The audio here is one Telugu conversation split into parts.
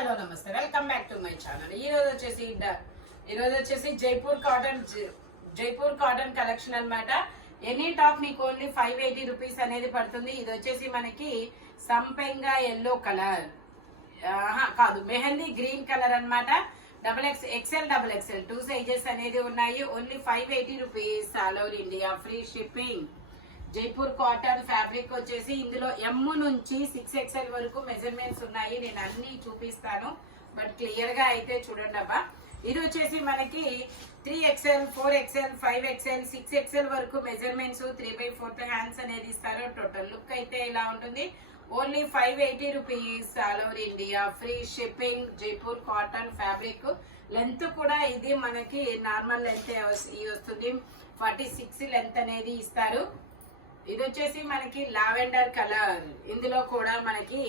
హలో నమస్తే, welcome back to my channel. ఈ రోజు వచ్చేసి జైపూర్ కాటన్ కలెక్షన్ అన్నమాట. ఎనీ టాప్ మీకు ఓన్లీ 580 రూపీస్ అనేది పడుతుంది. ఇది వచ్చేసి మనకి సంపెంగా ఎల్లో కలర్ కాదు, మెహందీ గ్రీన్ కలర్ అన్నమాట. XXL XXL 2 సైజెస్ అనేది ఉన్నాయి. Only 580 rupees, all over India, free shipping. Jaipur cotton fabric వచ్చేసి ఇందులో M నుంచి 6XL వరకు మెజర్మెంట్స్ ఉన్నాయి. నేను అన్ని చూపిస్తాను, బట్ క్లియర్ గా అయితే చూడండి అబ్బా. ఇది వచ్చేసి మనకి 3XL 4XL 5XL 6XL వరకు మెజర్మెంట్స్, 3/4 హ్యాండ్స్ అనేది ఇస్తారు. టోటల్ లుక్ అయితే ఇలా ఉంటుంది. Only 580 rupees, all over India, free shipping. Jaipur cotton fabric length కూడా ఇది మనకి నార్మల్ లెంత్ వస్తుంది. 46 లెంత్ అనేది ఇస్తారు. ఇది వచ్చేసి మనకి లావెండర్ కలర్. ఇందులో కూడా మనకి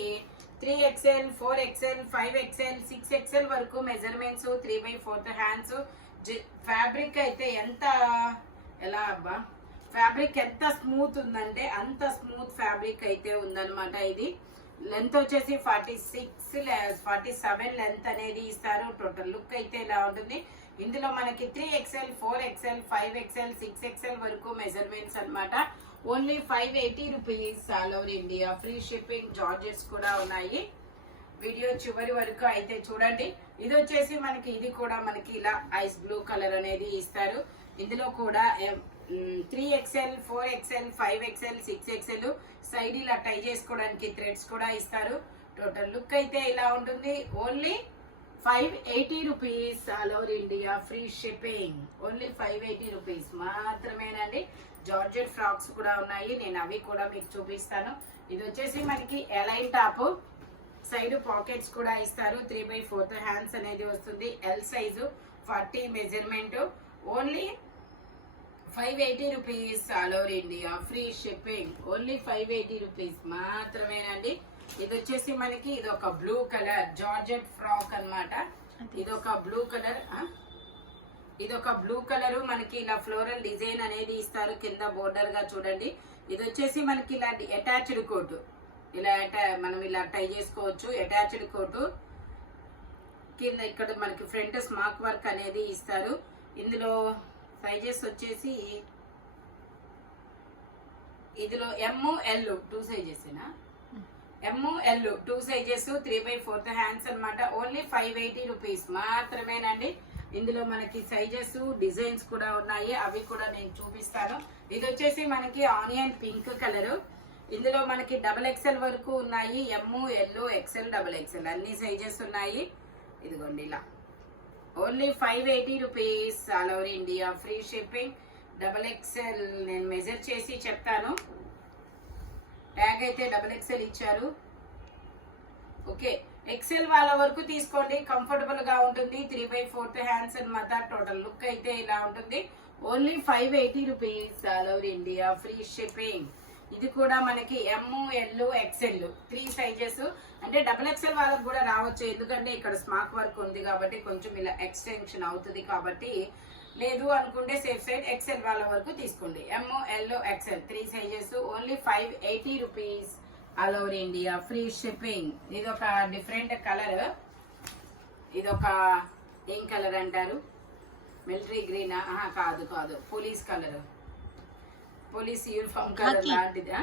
3XL 4XL 5XL 6XL వరకు మెజర్మెంట్స్, 3/4 హ్యాండ్స్. ఫ్యాబ్రిక్ అయితే ఎలా అబ్బా, ఫ్యాబ్రిక్ ఎంత స్మూత్ ఉందంటే అంత స్మూత్ ఫ్యాబ్రిక్ అయితే ఉందన్నమాట. ఇది లెంత్ వచ్చేసి 47 లెంత్ అనేది ఇస్తారు. టోటల్ లుక్ అయితే ఇలా ఉంటుంది. ఇందులో మనకి 3XL 4XL 5XL 6XL వరకు మెజర్మెంట్స్ అన్నమాట. Only 580 rupees, all over India, free shipping. Georgettes కూడా ఉన్నాయి. వీడియో చివరి వరకు అయితే చూడండి. ఇది వచ్చేసి మనకి ఇది కూడా మనకి ఇలా ఐస్ బ్లూ కలర్ అనేది ఇస్తారు. ఇందులో కూడా 3XL 4XL 5XL 6XL side ఇలా టై చేసుకోవడానికి థ్రెడ్స్ కూడా ఇస్తారు. టోటల్ లుక్ అయితే ఇలా ఉంటుంది. Only 580 rupees, all over India, free shipping. Only 580 rupees మాత్రమేనండి. జార్జెట్ ఫ్రాక్స్ కూడా ఉన్నాయి, నేను అవి కూడా మీకు చూపిస్తాను. ఇది వచ్చేసి మనకి ఎలైన్ టాప్, సైడ్ పాకెట్స్ కూడా ఇస్తారు. 3/4 హ్యాండ్స్ అనేది వస్తుంది. L size, 40 measurement. Only 580 rupees, all over India, free shipping. Only 580 rupees మాత్రమేనండి. ఇది వచ్చేసి మనకి ఇది ఒక బ్లూ కలర్ జార్జెట్ ఫ్రాక్ అన్నమాట. ఇది ఒక బ్లూ కలర్ మనకి ఇలా ఫ్లోరల్ డిజైన్ అనేది ఇస్తారు. కింద బోర్డర్ గా చూడండి. ఇది వచ్చేసి మనకి ఇలాంటి అటాచ్డ్ కోట్, మనం ఇలా టై చేసుకోవచ్చు. అటాచ్డ్ కోట్ కింద ఇక్కడ మనకి ఫ్రంట్ స్మార్క్ వర్క్ అనేది ఇస్తారు. ఇందులో సైజెస్ వచ్చేసి ఇందులో ML 2 sizes, ML 2 sizes, 3/4 hands అన్నమాట. ఓన్లీ 580 రూపీస్ మాత్రమేనండి. ఇందులో మనకి సైజెస్ డిజైన్స్ కూడా ఉన్నాయి, అవి కూడా నేను చూపిస్తాను. ఇది వచ్చేసి మనకి ఆనియన్ పింక్ కలర్. ఇందులో మనకి XXL వరకు ఉన్నాయి. ML XL XXL అన్ని సైజెస్ ఉన్నాయి. ఇదిగోండి ఇలా. Only 580 rupees, all over India, free shipping. XXL నేను మెజర్ చేసి చెప్తాను. ట్యాగ్ అయితే XXL ఇచ్చారు. ఓకే, XL వాళ్ళ వరకు తీసుకోండి, కంఫర్టబుల్ గా ఉంటుంది. 3/4 హ్యాండ్స్ అన్నమాట. టోటల్ లుక్ అయితే ఇలా ఉంటుంది. Only 580 rupees, all over India, free shipping. ఇది కూడా మనకి ML XL 3 సైజెస్. అంటే XXL వాళ్ళకి కూడా రావచ్చు, ఎందుకంటే ఇక్కడ స్మార్క్ వర్క్ ఉంది కాబట్టి కొంచెం ఇలా ఎక్స్టెన్షన్ అవుతుంది కాబట్టి. లేదు అనుకుంటే సేఫ్ సైడ్ XL వాళ్ళ వరకు తీసుకోండి. ML XL 3 sizes. Only 580 rupees, all over India, free shipping. ఇది ఒక డిఫరెంట్ కలర్. ఇది ఒక ఏం కలర్ అంటారు, మిలిటరీ గ్రీన్ కాదు, police colour, police uniform colour లాంటిది,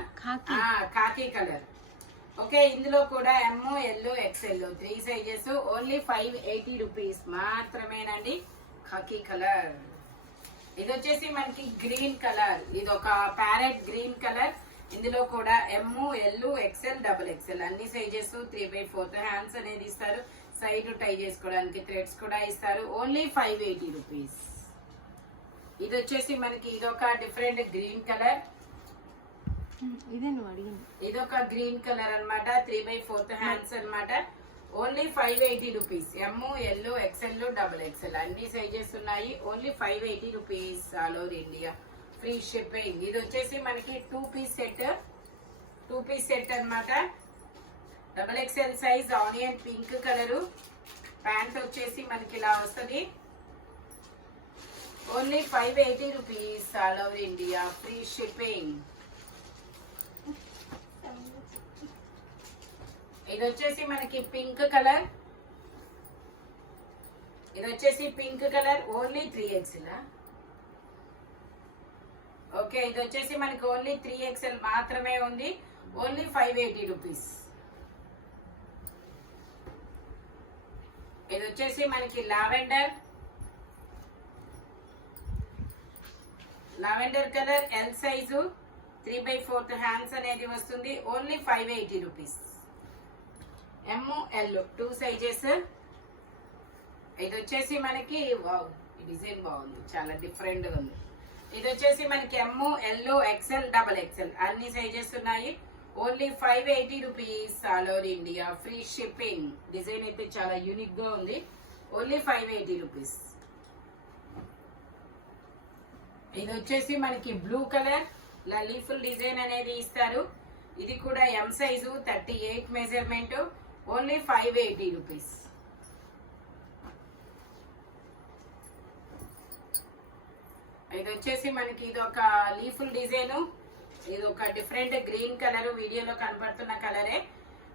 కాకి కలర్. ఓకే, ఇందులో కూడా ML XL 3 sizes. Only 580 rupees మాత్రమేనండి. Khaki colour. ఇది వచ్చేసి మనకి గ్రీన్ కలర్. ఇది ఒక ప్యారెట్ గ్రీన్ కలర్. ఇందులో కూడా ML XL XXL అన్ని సైజెస్, 3/4 హ్యాండ్స్ అనేది ఇస్తారు. సైడ్ టై చేసుకోవడానికి థ్రెడ్స్ కూడా ఇస్తారు. Only 580 rupees. ఇది వచ్చేసి మనకి ఇదొక డిఫరెంట్ గ్రీన్ కలర్. ఇదొక గ్రీన్ కలర్ అన్నమాట. 3/4 హ్యాండ్స్ అన్నమాట. Only 580 rupees. ML XL XXL అన్ని సైజెస్ ఉన్నాయి. Only 580 rupees, all over India, free shipping. ఇది వచ్చేసి మనకి 2 పీస్ సెట్ అన్నమాట. XXL size, onion pink colour. Pant వచ్చేసి మనకి ఇలా వస్తుంది. Only 580 rupees, all over India, free shipping. ఇది వచ్చేసి మనకి పింక్ కలర్. ఇది వచ్చేసి pink colour only 3XL. Okay, ఇది వచ్చేసి మనకి ఓన్లీ 3XL మాత్రమే ఉంది, ఓన్లీ 580 రూపీస్. ఇది వచ్చేసి మనకి lavender colour L size 3/4 hands అనేది వస్తుంది, ఓన్లీ 580 రూపీస్. ML 2 sizes. ఇది వచ్చేసి మనకి వావ్, ఈ డిజైన్ బాగుంది, చాలా డిఫరెంట్ గా ఉంది. ఇది వచ్చేసి మనకి ML XL XXL అన్ని సైజెస్ ఉన్నాయి, only 580 rupees all over India, free shipping. Design అయితే చాలా యూనిక్ గా ఉంది, ఓన్లీ 580 రూపీస్. ఇది వచ్చేసి మనకి బ్లూ కలర్ లీఫుల్ డిజైన్ అనేది ఇస్తారు, ఇది కూడా M size 38 measurement, only 580 rupees. ఇది వచ్చేసి మనకి ఇది ఒక లీఫుల్ డిజైన్, ఇది ఒక డిఫరెంట్ గ్రీన్ కలర్, వీడియోలో కనబడుతున్న కలరే.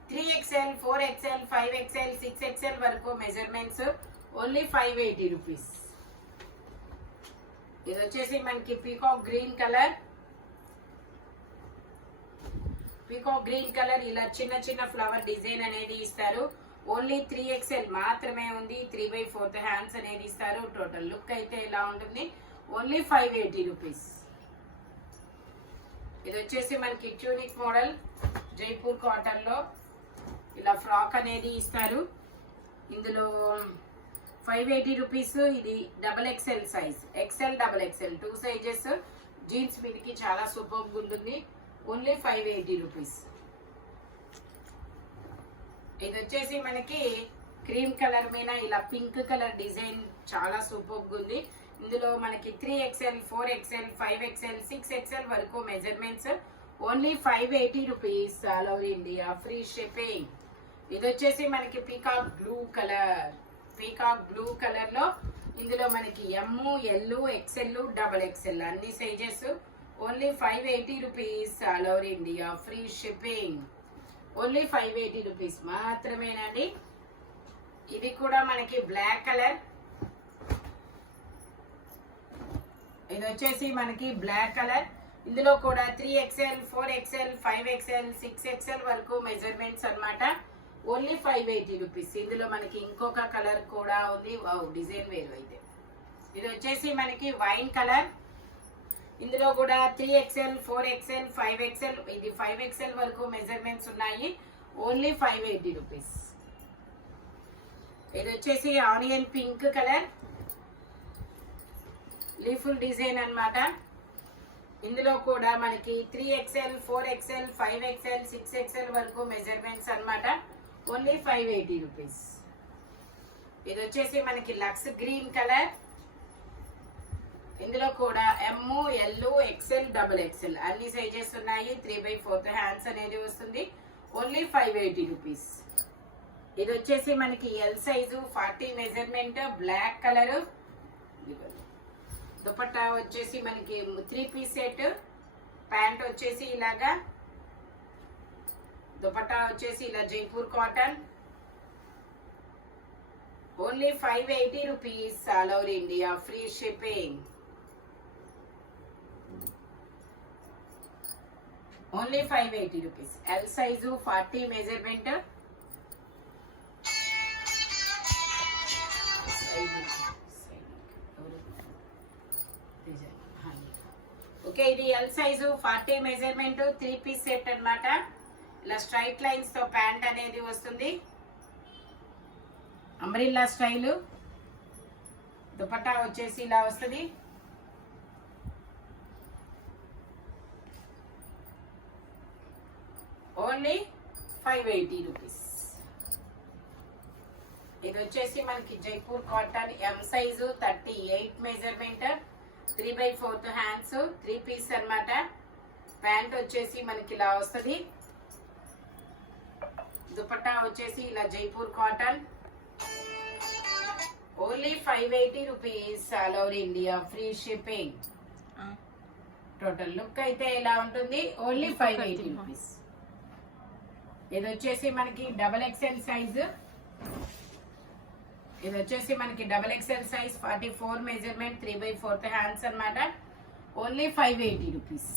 3XL 4XL 5XL 6XL వరకు మెజర్మెంట్స్, ఓన్లీ 580 రూపీస్. ఇది వచ్చేసి మనకి పీకాక్ గ్రీన్ కలర్, ఇలా చిన్న చిన్న ఫ్లవర్ డిజైన్ అనేది ఇస్తారు, ఓన్లీ 3XL మాత్రమే ఉంది, 3/4 హ్యాండ్స్ అనేది ఇస్తారు. టోటల్ లుక్ అయితే ఇలా ఉంటుంది, ఓన్లీ 580 రూపీస్. ఇది వచ్చేసి మనకి ట్యూనిక్ మోడల్ జైపూర్ కాటన్ లో ఇలా ఫ్రాక్ అనేది ఇస్తారు, ఇందులో 580 రూపీస్. ఇది XXL size, XL XXL 2 sizes. Jeans మీదకి చాలా సూపర్గా ఉంటుంది, ఓన్లీ 580 రూపీస్. ఇది వచ్చేసి మనకి క్రీమ్ కలర్ మీద ఇలా పింక్ కలర్ డిజైన్ చాలా సూపర్గా ఉంది, ఇందులో మనకి 3XL 4XL 5XL 6XL వరకు measurements, only 580 rupees all over India, free shipping. ఇది వచ్చేసి మనకి పీకాక్ బ్లూ కలర్ లో ఇందులో మనకి ML XL XXL అన్ని sizes, only 580 rupees all over India, free shipping, only 580 rupees మాత్రమేనండి. ఇది కూడా మనకి బ్లాక్ కలర్, ఇది వచ్చేసి మనకి బ్లాక్ కలర్, ఇందులో కూడా 3XL 4XL 5XL 6XL వరకు మెజర్మెంట్స్ అన్నమాట, ఓన్లీ 580 రూపీస్. ఇందులో మనకి ఇంకొక కలర్ కూడా ఉంది, డిజైన్ వేరు అయితే. ఇది వచ్చేసి మనకి వైన్ కలర్, ఇందులో కూడా 3XL 4XL 5XL, ఇది 5XL వరకు మెజర్మెంట్స్ ఉన్నాయి, ఓన్లీ 580 రూపీస్. ఇది వచ్చేసి ఆనియన్ పింక్ కలర్ లీఫుల్ డిజైన్ అన్నమాట, ఇందులో కూడా మనకి 3XL 4XL 5XL 6XL వరకు మెజర్మెంట్స్ అన్నమాట, ఓన్లీ 580 రూపీస్. ఇది వచ్చేసి మనకి లక్స్ గ్రీన్ కలర్, ఇందులో కూడా ML XL XXL అన్ని సైజెస్ ఉన్నాయి, 3/4 హ్యాండ్స్ అనేది వస్తుంది, ఓన్లీ 580 రూపీస్. ఇది వచ్చేసి మనకి L size 40 measurement, black colour. Dupatta వచ్చేసి మనకి 3 పీస్ సెట్, ప్యాంట్ వచ్చేసి ఇలాగా, దుపట్టా వచ్చేసి ఇలా Jaipur cotton, only 580 rupees all over India, free shipping, only 580 rupees. L size 40 measurement, okay. ఇది L size 40 measurement 3 piece set అన్నమాట, ఇలా స్ట్రైట్ లైన్స్ తో ప్యాంట్ అనేది వస్తుంది, అంబ్రిల్లా స్టైల్. దుపట్టా వచ్చేసి ఇలా వస్తుంది, ఓన్లీ 580 రూపీస్. ఇది వచ్చేసి మనకి Jaipur cotton M size 38 measurement, 3/4 hands, 3 piece అన్నమాట. ప్యాంట్ వచ్చేసి మనకి ఇలా వస్తుంది, దుపట్టా వచ్చేసి ఇలా Jaipur cotton, only 580 rupees all over India, free shipping. Total look అయితే ఇలా ఉంటుంది, ఓన్లీ 580 రూపీస్. ఇది వచ్చేసి మనకి XXL సైజు, ఇది వచ్చేసి మనకి XXL సైజ్ 44 మెజర్మెంట్ 3/4 హ్యాండ్స్ అన్నమాట. Only 580 rupees.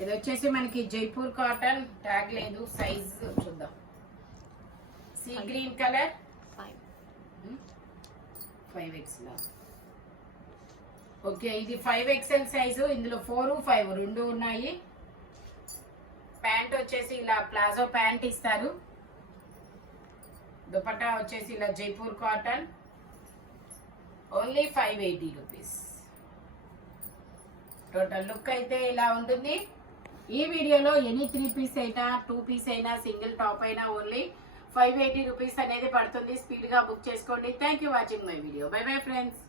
ఇది వచ్చేసి మనకి జైపూర్ కాటన్, ట్యాగ్ లేదు, సైజ్ చూద్దాం. Sea green colour 5XL. Okay, ఇది 5XL సైజు. ఇందులో 4, 5 రెండు ఉన్నాయి. ప్యాంట్ వచ్చేసి ఇలా ప్లాజో ప్యాంట్ ఇస్తారు. దుపట్టా వచ్చేసి ఇలా Jaipur cotton. Only 580 rupees. Total look అయితే ఇలా ఉంటుంది. ఈ వీడియోలో ఎనీ 3 పీస్ అయినా 2 పీస్ అయినా సింగిల్ టాప్ అయినా ఓన్లీ 580 రూపీస్ అనేది పడుతుంది. స్పీడ్గా బుక్ చేసుకోండి. Thank you watching my video. By bye friends.